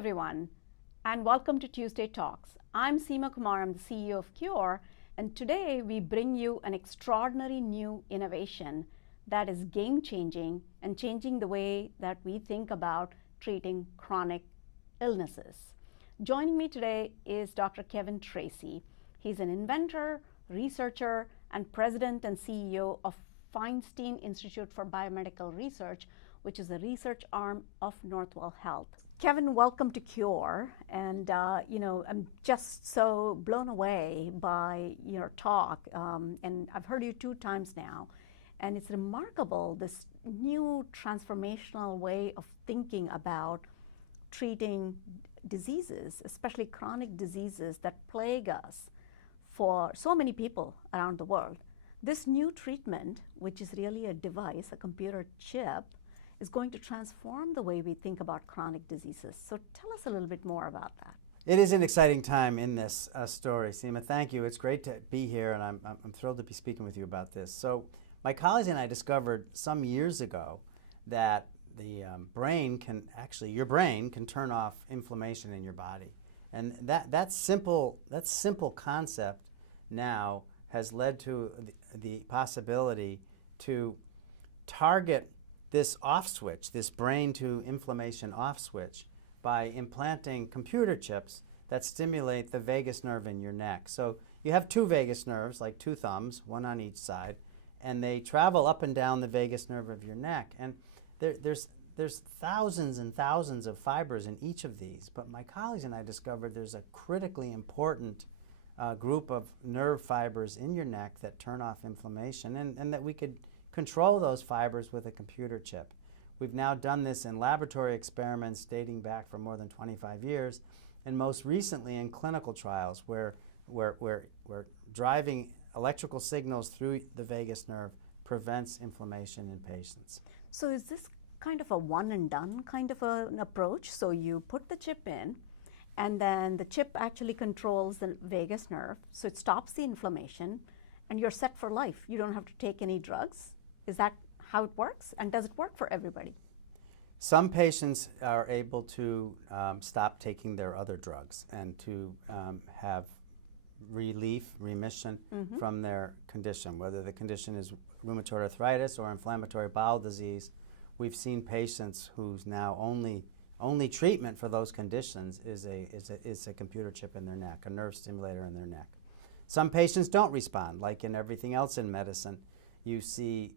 everyone, and welcome to Tuesday Talks. I'm Seema Kumar, I'm the CEO of Cure, and today we bring you an extraordinary new innovation that is game-changing and changing the way that we think about treating chronic illnesses. Joining me today is Dr. Kevin Tracey. He's an inventor, researcher, and president and CEO of Feinstein Institute for Biomedical Research, which is a research arm of Northwell Health. Kevin, welcome to Cure, and I'm just so blown away by your talk, and I've heard you 2 times now, and it's remarkable, this new transformational way of thinking about treating diseases, especially chronic diseases that plague us for so many people around the world. This new treatment, which is really a device, a computer chip, is going to transform the way we think about chronic diseases. So tell us a little bit more about that. It is an exciting time in this story, Seema. Thank you. It's great to be here, and I'm thrilled to be speaking with you about this. So my colleagues and I discovered some years ago that the your brain can turn off inflammation in your body. And that simple concept now has led to the possibility to target this off switch, this brain to inflammation off switch, by implanting computer chips that stimulate the vagus nerve in your neck. So you have 2 vagus nerves, like 2 thumbs, one on each side, and they travel up and down the vagus nerve of your neck. And there's thousands and thousands of fibers in each of these, but my colleagues and I discovered there's a critically important group of nerve fibers in your neck that turn off inflammation, and that we could control those fibers with a computer chip. We've now done this in laboratory experiments dating back for more than 25 years, and most recently in clinical trials where driving electrical signals through the vagus nerve prevents inflammation in patients. So is this kind of a one and done kind of an approach? So you put the chip in, and then the chip actually controls the vagus nerve, so it stops the inflammation, and you're set for life. You don't have to take any drugs. Is that how it works? And does it work for everybody? Some patients are able to stop taking their other drugs and to have remission from their condition, whether the condition is rheumatoid arthritis or inflammatory bowel disease. We've seen patients whose now only treatment for those conditions is a computer chip in their neck, a nerve stimulator in their neck. Some patients don't respond, like in everything else in medicine. You see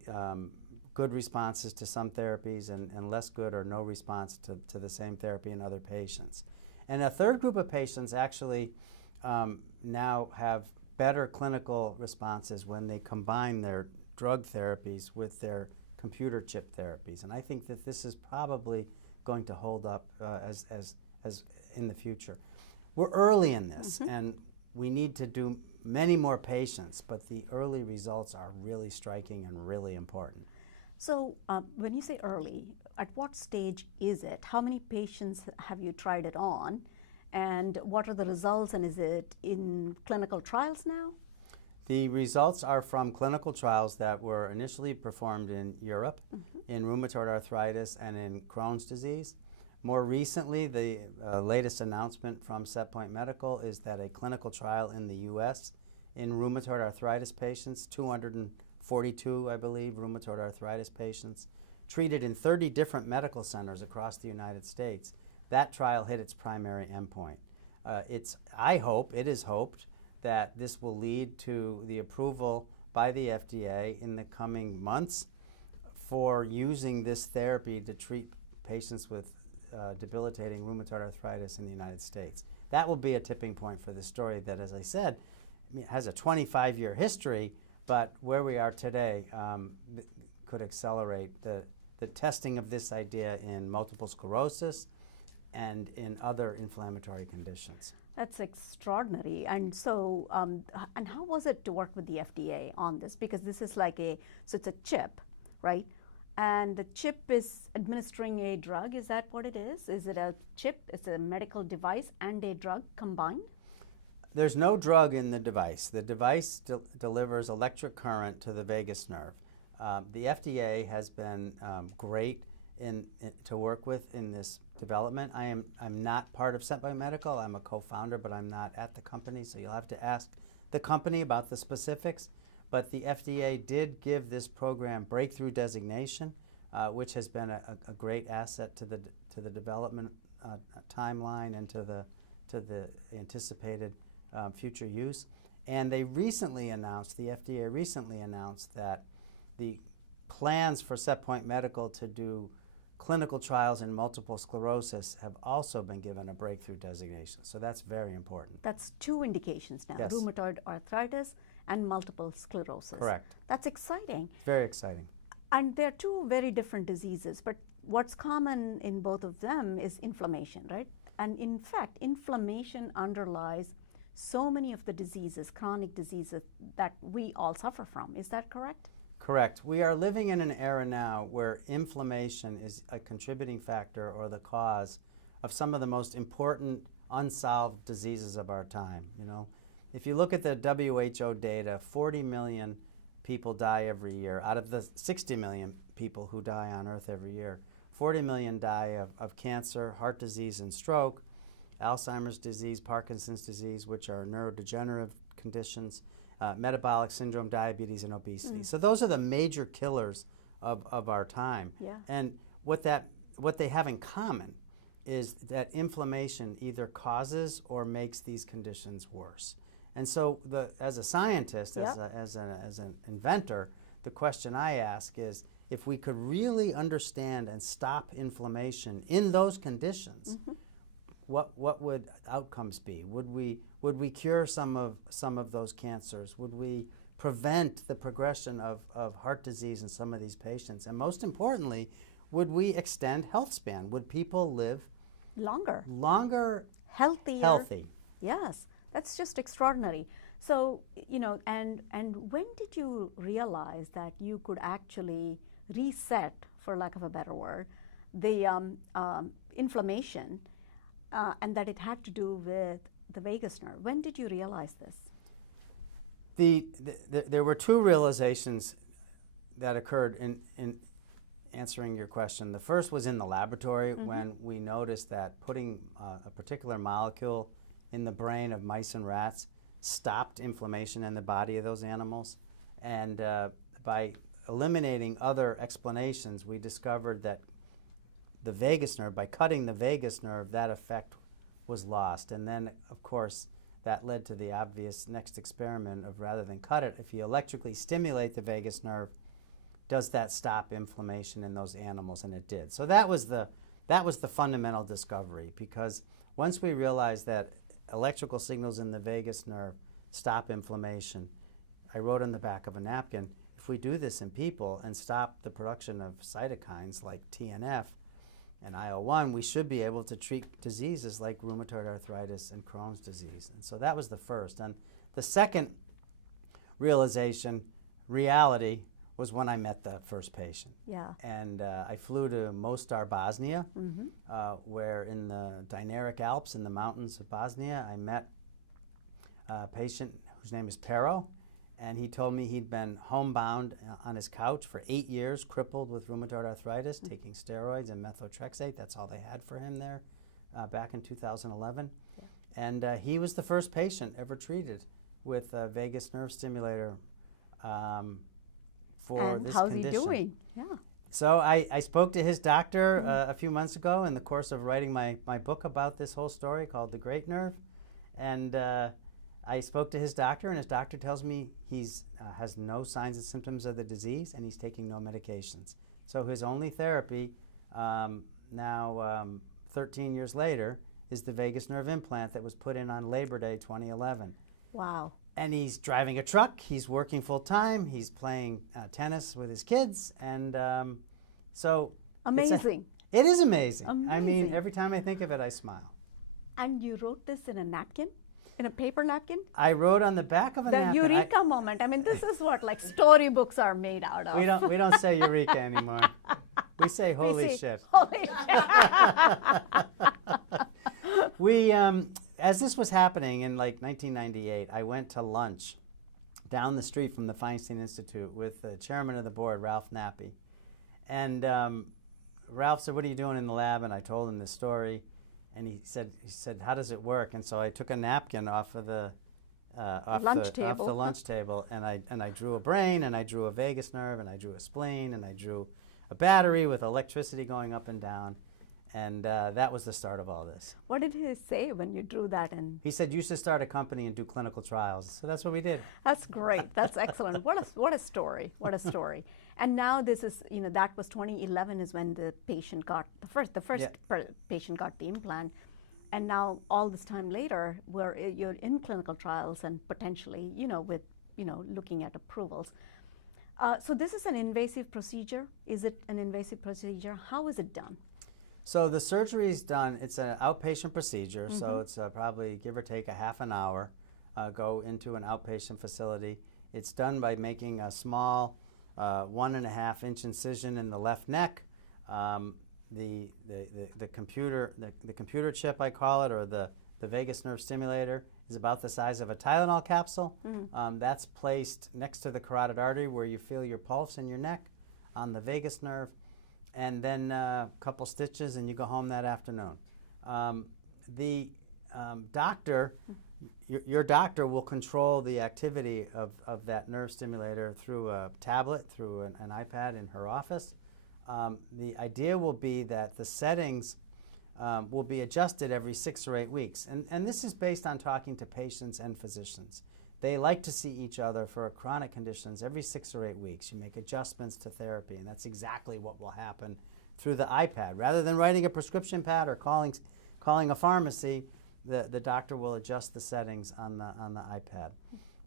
good responses to some therapies and less good or no response to the same therapy in other patients. And a third group of patients actually now have better clinical responses when they combine their drug therapies with their computer chip therapies. And I think that this is probably going to hold up as in the future. We're early in this, and we need to do many more patients, but the early results are really striking and really important. So when you say early, at what stage is it? How many patients have you tried it on? And what are the results, and is it in clinical trials now? The results are from clinical trials that were initially performed in Europe, in rheumatoid arthritis and in Crohn's disease. More recently, the latest announcement from Setpoint Medical is that a clinical trial in the U.S. in rheumatoid arthritis patients, 242, I believe, rheumatoid arthritis patients, treated in 30 different medical centers across the United States. That trial hit its primary endpoint. It is hoped that this will lead to the approval by the FDA in the coming months for using this therapy to treat patients with debilitating rheumatoid arthritis in the United States. That will be a tipping point for the story that, as I said, has a 25-year history, but where we are today could accelerate the testing of this idea in multiple sclerosis and in other inflammatory conditions. That's extraordinary. And so, and how was it to work with the FDA on this? Because this is like so it's a chip, right? And the chip is administering a drug. Is that what it is? Is it a chip? Is it a medical device and a drug combined? There's no drug in the device. The device delivers electric current to the vagus nerve. The FDA has been great to work with in this development. I'm not part of Scentbite Medical. I'm a co-founder, but I'm not at the company, so you'll have to ask the company about the specifics. But the FDA did give this program breakthrough designation, which has been a great asset to the development timeline and to the anticipated future use. And they recently announced, the FDA recently announced that the plans for Setpoint Medical to do clinical trials in multiple sclerosis have also been given a breakthrough designation. So that's very important. That's 2 indications now, Yes. rheumatoid arthritis and multiple sclerosis. Correct. That's exciting. Very exciting. And they're 2 very different diseases, but what's common in both of them is inflammation, right? And in fact, inflammation underlies so many of the diseases, chronic diseases that we all suffer from. Is that correct? Correct. We are living in an era now where inflammation is a contributing factor or the cause of some of the most important unsolved diseases of our time. You know, if you look at the WHO data, 40 million people die every year. Out of the 60 million people who die on Earth every year, 40 million die of cancer, heart disease, and stroke, Alzheimer's disease, Parkinson's disease, which are neurodegenerative conditions, metabolic syndrome, diabetes, and obesity. So those are the major killers of our time. Yeah. And what they have in common is that inflammation either causes or makes these conditions worse. And so as a scientist, Yep. as an inventor, the question I ask is, if we could really understand and stop inflammation in those conditions, what would outcomes be? Would we cure some of those cancers? Would we prevent the progression of heart disease in some of these patients? And most importantly, would we extend health span? Would people live Longer, healthier. healthy? Yes, that's just extraordinary. So, you know, and when did you realize that you could actually reset, for lack of a better word, the inflammation, and that it had to do with the vagus nerve? When did you realize this? There were 2 realizations that occurred in answering your question. The first was in the laboratory when we noticed that putting a particular molecule in the brain of mice and rats stopped inflammation in the body of those animals. And by eliminating other explanations, we discovered that the vagus nerve, by cutting the vagus nerve, that effect was lost. And then, of course, that led to the obvious next experiment of, rather than cut it, if you electrically stimulate the vagus nerve, does that stop inflammation in those animals? And it did. So that was the fundamental discovery, because once we realized that electrical signals in the vagus nerve stop inflammation, I wrote on the back of a napkin, if we do this in people and stop the production of cytokines like TNF and IL-1, we should be able to treat diseases like rheumatoid arthritis and Crohn's disease. And so that was the first. And the second reality, was when I met the first patient. Yeah. And I flew to Mostar, Bosnia, where in the Dinaric Alps, in the mountains of Bosnia, I met a patient whose name is Pero, and he told me he'd been homebound on his couch for 8 years, crippled with rheumatoid arthritis, taking steroids and methotrexate. That's all they had for him there back in 2011. Yeah. And he was the first patient ever treated with a vagus nerve stimulator for And this how's condition. he doing? Yeah. So I spoke to his doctor a few months ago in the course of writing my book about this whole story called The Great Nerve. And I spoke to his doctor, and his doctor tells me he's has no signs and symptoms of the disease, and he's taking no medications. So his only therapy now 13 years later is the vagus nerve implant that was put in on Labor Day 2011. Wow. And he's driving a truck, he's working full time, he's playing tennis with his kids, and so Amazing. it is amazing. I Amazing. mean, every time I think of it, I smile. And you wrote this in a napkin? In a paper napkin? I wrote on the back of a The napkin. eureka moment. I mean, this is what like storybooks are made out of. We don't say eureka anymore. We say holy say, shit. Holy shit. As this was happening in like 1998, I went to lunch down the street from the Feinstein Institute with the chairman of the board, Ralph Nappi. And Ralph said, "What are you doing in the lab?" And I told him this story, and he said, "How does it work?" And so I took a napkin off of the Lunch table. off the lunch table, and I drew a brain, and I drew a vagus nerve, and I drew a spleen, and I drew a battery with electricity going up and down, and that was the start of all this. What did he say when you drew that? And He said, "You should start a company and do clinical trials." So that's what we did. that's great. That's excellent. What a story. What a story. And now this is, that was 2011 is when the patient got the first Yeah. patient got the implant. And now all this time later, you're in clinical trials and potentially, with, looking at approvals. So this is an invasive procedure. Is it an invasive procedure? How is it done? So the surgery is done. It's an outpatient procedure, so it's probably give or take a half an hour. Go into an outpatient facility. It's done by making a small 1.5 inch incision in the left neck. The computer chip, I call it, or the vagus nerve stimulator, is about the size of a Tylenol capsule. That's placed next to the carotid artery where you feel your pulse in your neck on the vagus nerve, and then a couple stitches and you go home that afternoon. The doctor, your doctor will control the activity of that nerve stimulator through a tablet, through an iPad in her office. The idea will be that the settings will be adjusted every 6 or 8 weeks. And this is based on talking to patients and physicians. They like to see each other for chronic conditions every 6 or 8 weeks. You make adjustments to therapy, and that's exactly what will happen through the iPad. Rather than writing a prescription pad or calling a pharmacy, the doctor will adjust the settings on the iPad.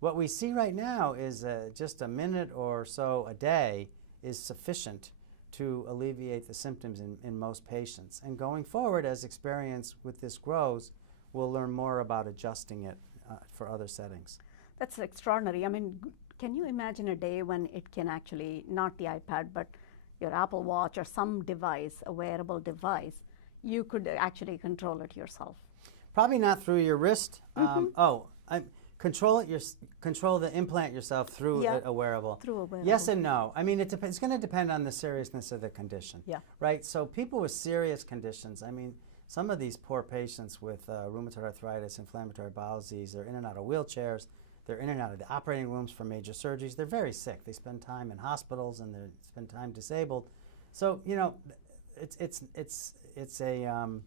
What we see right now is just a minute or so a day is sufficient to alleviate the symptoms in most patients. And going forward, as experience with this grows, we'll learn more about adjusting it for other settings. That's extraordinary. I mean, can you imagine a day when it can actually, not the iPad, but your Apple Watch or some device, a wearable device, you could actually control it yourself? Probably not through your wrist. Control the implant yourself through a wearable. Through a wearable. Yes and no. I mean, it's going to depend on the seriousness of the condition. Yeah. Right. So people with serious conditions. I mean, some of these poor patients with rheumatoid arthritis, inflammatory bowel disease, they're in and out of wheelchairs. They're in and out of the operating rooms for major surgeries. They're very sick. They spend time in hospitals and they spend time disabled. So it's a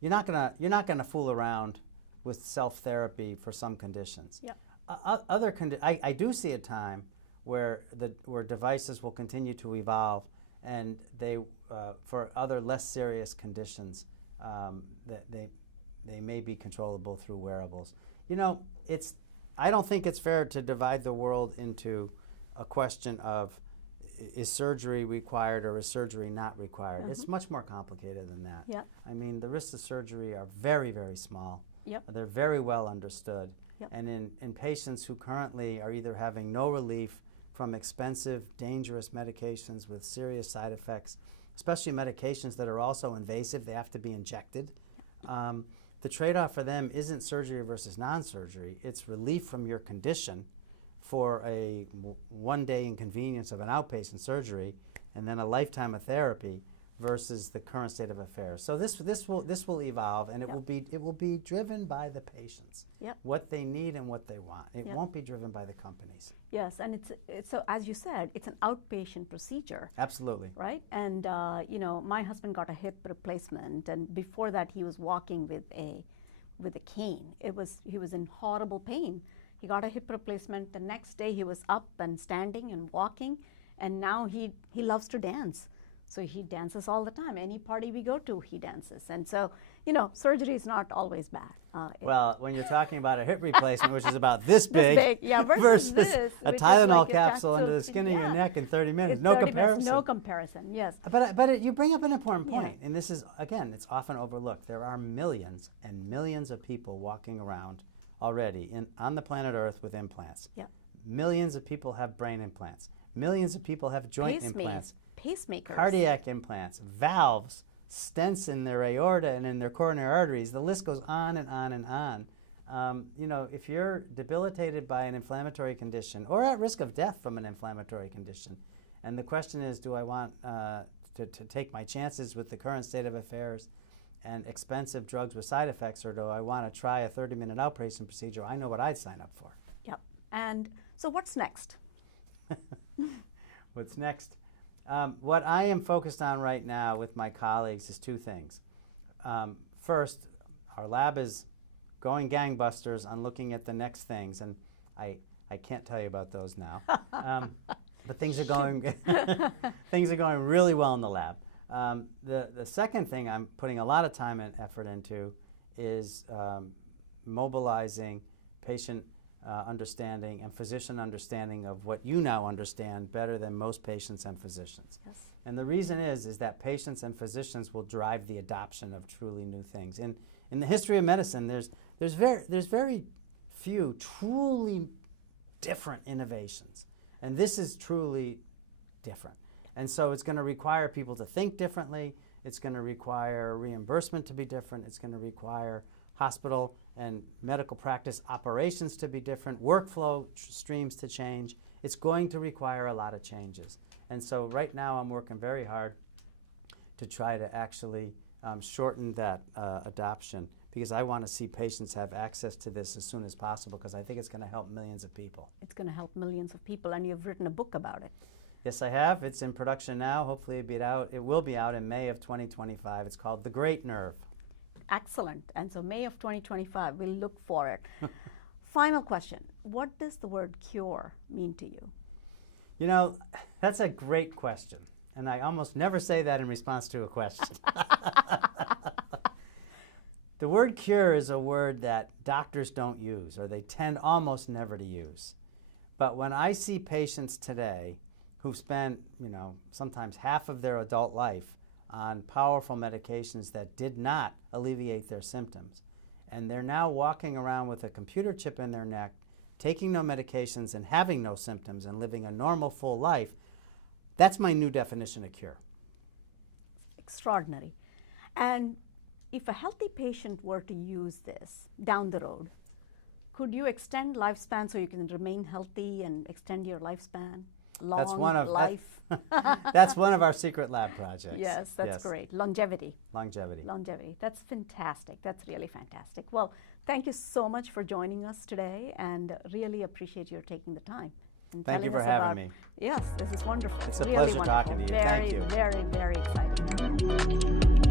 you're not gonna fool around with self-therapy for some conditions. Yeah. I do see a time where devices will continue to evolve, and they for other less serious conditions that they may be controllable through wearables. I don't think it's fair to divide the world into a question of is surgery required or is surgery not required. It's much more complicated than that. Yeah. I mean, the risks of surgery are very, very small. Yep. They're very well understood. Yep. And in patients who currently are either having no relief from expensive, dangerous medications with serious side effects, especially medications that are also invasive, they have to be injected. The trade-off for them isn't surgery versus non-surgery. It's relief from your condition for a one-day inconvenience of an outpatient surgery and then a lifetime of therapy versus the current state of affairs. So this will evolve, and it will be driven by the patients, what they need and what they want. It won't be driven by the companies. Yes, and it's so as you said, it's an outpatient procedure. Absolutely. Right, and my husband got a hip replacement, and before that he was walking with a cane. He was in horrible pain. He got a hip replacement. The next day he was up and standing and walking, and now he loves to dance. So he dances all the time. Any party we go to, he dances. And so, surgery is not always bad. Well, when you're talking about a hip replacement, which is about this big, versus this, a Tylenol capsule under the skin of your neck in 30 minutes, no comparison. No comparison, yes. But you bring up an important point, and this is, again, it's often overlooked. There are millions and millions of people walking around already on the planet Earth with implants. Yeah. Millions of people have brain implants. Millions of people have joint implants. Pacemakers. Cardiac implants, valves, stents in their aorta and in their coronary arteries. The list goes on and on and on. If you're debilitated by an inflammatory condition or at risk of death from an inflammatory condition, and the question is, do I want to take my chances with the current state of affairs and expensive drugs with side effects, or do I want to try a 30-minute outpatient procedure? I know what I'd sign up for. Yep. And so what's next? What's next? What I am focused on right now with my colleagues is two things. First, our lab is going gangbusters on looking at the next things, and I can't tell you about those now. But things are going things are going really well in the lab. The second thing I'm putting a lot of time and effort into is mobilizing patient understanding and physician understanding of what you now understand better than most patients and physicians. Yes. And the reason is that patients and physicians will drive the adoption of truly new things. In the history of medicine, there's very few truly different innovations, and this is truly different. And so it's going to require people to think differently. It's going to require reimbursement to be different. It's going to require hospital and medical practice operations to be different, workflow streams to change. It's going to require a lot of changes. And so right now I'm working very hard to try to actually shorten that adoption, because I want to see patients have access to this as soon as possible, because I think it's going to help millions of people. It's going to help millions of people, and you've written a book about it. Yes, I have. It's in production now. Hopefully it will be out in May of 2025. It's called The Great Nerve. Excellent. And so May of 2025, we'll look for it. Final question. What does the word cure mean to you? You know, that's a great question. And I almost never say that in response to a question. The word cure is a word that doctors don't use, or they tend almost never to use. But when I see patients today who've spent, sometimes half of their adult life on powerful medications that did not alleviate their symptoms, and they're now walking around with a computer chip in their neck, taking no medications and having no symptoms and living a normal, full life, that's my new definition of cure. Extraordinary. And if a healthy patient were to use this down the road, could you extend lifespan so you can remain healthy and extend your lifespan? That's one of life. That's one of our secret lab projects. Yes, that's great. Longevity. Longevity. Longevity. That's fantastic. That's really fantastic. Well, thank you so much for joining us today, and really appreciate your taking the time. And Thank you for telling us having me. Yes, this is wonderful. It's a really pleasure wonderful. talking to you. Very, Thank you. very, very exciting.